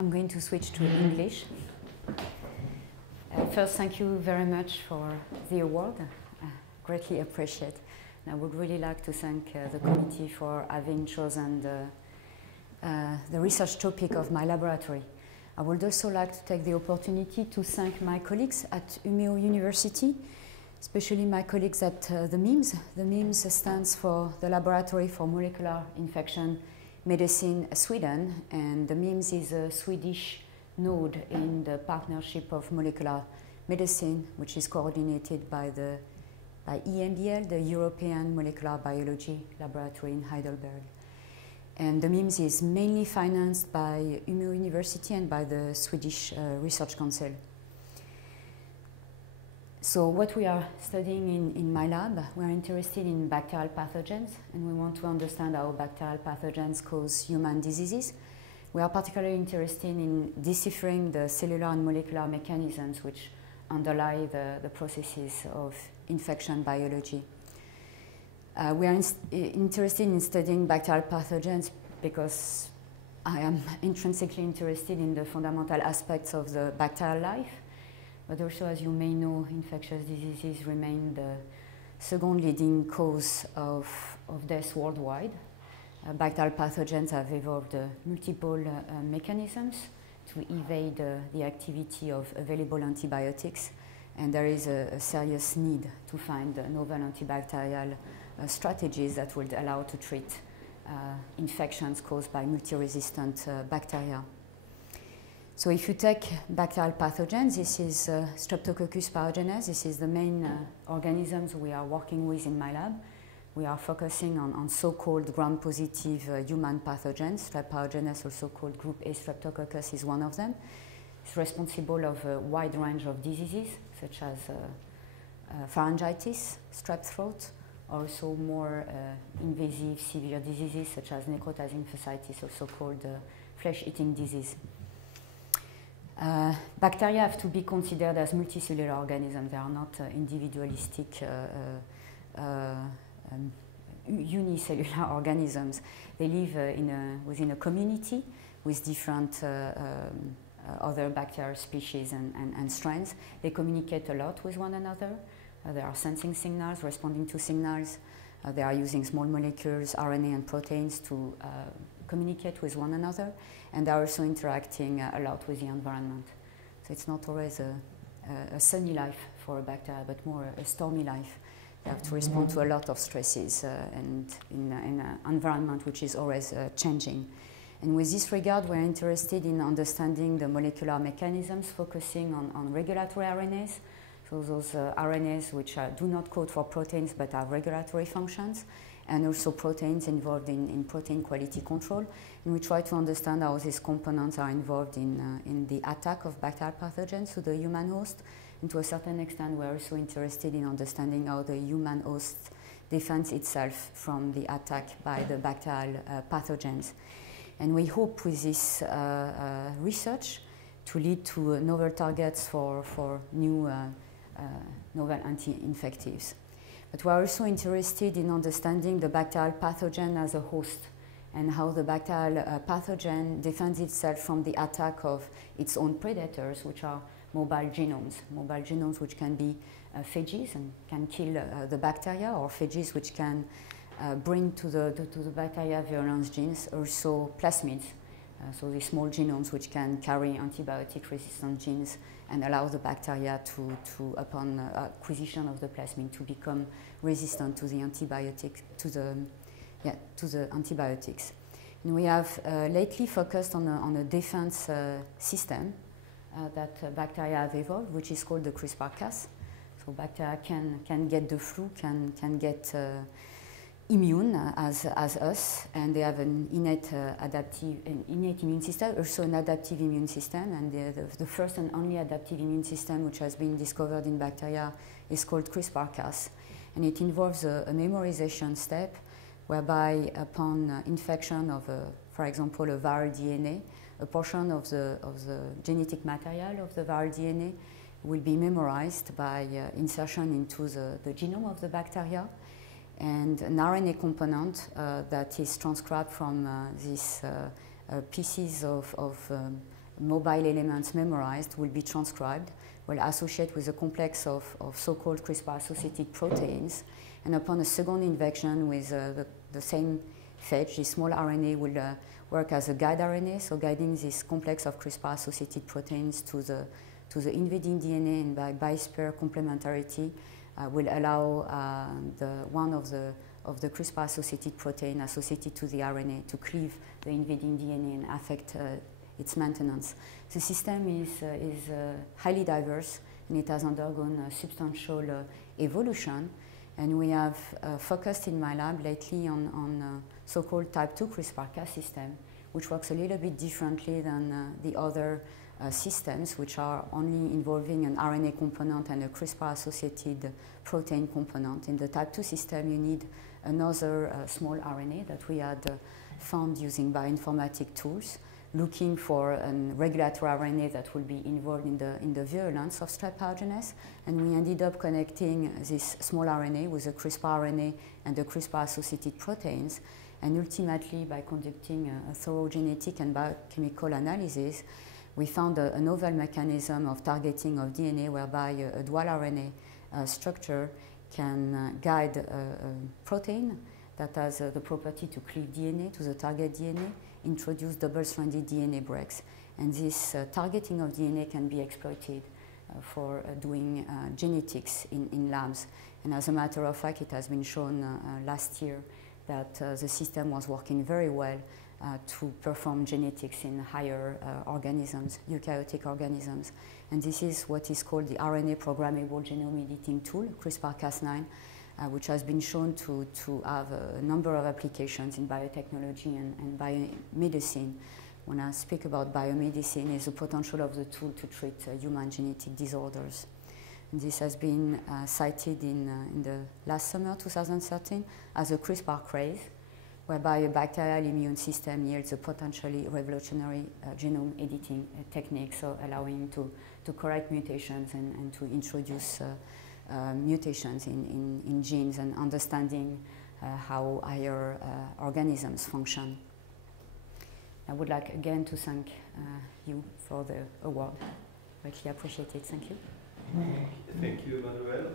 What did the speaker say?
I'm going to switch to English. First, thank you very much for the award. Greatly appreciate. And I would really like to thank the committee for having chosen the research topic of my laboratory. I would also like to take the opportunity to thank my colleagues at Umeå University, especially my colleagues at the MIMS. The MIMS stands for the Laboratory for Molecular Infection Medicine Sweden, and the MIMS is a Swedish node in the Partnership of Molecular Medicine, which is coordinated by EMBL, the European Molecular Biology Laboratory in Heidelberg. And the MIMS is mainly financed by Umeå University and by the Swedish Research Council. So what we are studying in my lab, we're interested in bacterial pathogens, and we want to understand how bacterial pathogens cause human diseases. We are particularly interested in deciphering the cellular and molecular mechanisms which underlie the processes of infection biology. We are interested in studying bacterial pathogens because I am intrinsically interested in the fundamental aspects of the bacterial life. But also, as you may know, infectious diseases remain the second leading cause of death worldwide. Bacterial pathogens have evolved multiple mechanisms to evade the activity of available antibiotics, and there is a serious need to find novel antibacterial strategies that would allow to treat infections caused by multi-resistant bacteria. So if you take bacterial pathogens, this is Streptococcus pyogenes. This is the main organisms we are working with in my lab. We are focusing on so-called gram-positive human pathogens. Strep pyogenes, also called group A Streptococcus, is one of them. It's responsible of a wide range of diseases, such as pharyngitis, strep throat, also more invasive severe diseases, such as necrotizing fasciitis, also called flesh-eating disease. Bacteria have to be considered as multicellular organisms. They are not individualistic unicellular organisms. They live within a community with different other bacterial species and strains. They communicate a lot with one another. They are sensing signals, responding to signals. They are using small molecules, RNA and proteins to communicate with one another, and they're also interacting a lot with the environment. So it's not always a sunny life for a bacteria, but more a stormy life. They have to respond to a lot of stresses and in an environment which is always changing. And with this regard, we're interested in understanding the molecular mechanisms, focusing on regulatory RNAs, so those RNAs which do not code for proteins but have regulatory functions, and also proteins involved in protein quality control. And we try to understand how these components are involved in the attack of bacterial pathogens to the human host. And to a certain extent, we're also interested in understanding how the human host defends itself from the attack by the bacterial pathogens. And we hope with this research to lead to novel targets for new novel anti-infectives. But we are also interested in understanding the bacterial pathogen as a host and how the bacterial pathogen defends itself from the attack of its own predators, which are mobile genomes which can be phages and can kill the bacteria, or phages which can bring to the bacteria virulence genes, also plasmids. So these small genomes which can carry antibiotic-resistant genes and allow the bacteria to upon acquisition of the plasmid, to become resistant to the antibiotics. And we have lately focused on a defense system that bacteria have evolved, which is called the CRISPR-Cas. So bacteria can get the flu, can get immune as us, and they have an innate immune system, also an adaptive immune system, and the first and only adaptive immune system which has been discovered in bacteria is called CRISPR-Cas, and it involves a memorization step whereby upon infection of, for example, a viral DNA, a portion of the genetic material of the viral DNA will be memorized by insertion into the genome of the bacteria, and an RNA component that is transcribed from these pieces of mobile elements memorized will be transcribed, will associate with a complex of so-called CRISPR-associated proteins, and upon a second injection with the same phage, this small RNA will work as a guide RNA, so guiding this complex of CRISPR-associated proteins to the invading DNA, and by base pair complementarity will allow one of the CRISPR-associated protein associated to the RNA to cleave the invading DNA and affect its maintenance. The system is highly diverse, and it has undergone substantial evolution. And we have focused in my lab lately on so-called type 2 CRISPR-Cas system, which works a little bit differently than the other systems, which are only involving an RNA component and a CRISPR-associated protein component. In the type 2 system, you need another small RNA that we had found using bioinformatic tools, looking for a regulatory RNA that will be involved in the virulence of Strep pyogenes. And we ended up connecting this small RNA with a CRISPR RNA and the CRISPR-associated proteins. And ultimately, by conducting a thorough genetic and biochemical analysis, we found a novel mechanism of targeting of DNA whereby a dual RNA structure can guide a protein that has the property to cleave DNA to the target DNA, introduce double-stranded DNA breaks. And this targeting of DNA can be exploited for doing genetics in labs. And as a matter of fact, it has been shown last year that the system was working very well to perform genetics in higher organisms, eukaryotic organisms. And this is what is called the RNA programmable genome editing tool, CRISPR-Cas9, which has been shown to have a number of applications in biotechnology and biomedicine. When I speak about biomedicine, is the potential of the tool to treat human genetic disorders. And this has been cited in the last summer, 2013, as a CRISPR craze, whereby a bacterial immune system yields a potentially revolutionary genome editing technique, so allowing to correct mutations and to introduce mutations in genes and understanding how higher organisms function. I would like again to thank you for the award. Greatly appreciate it. Thank you. Thank you, Emmanuel.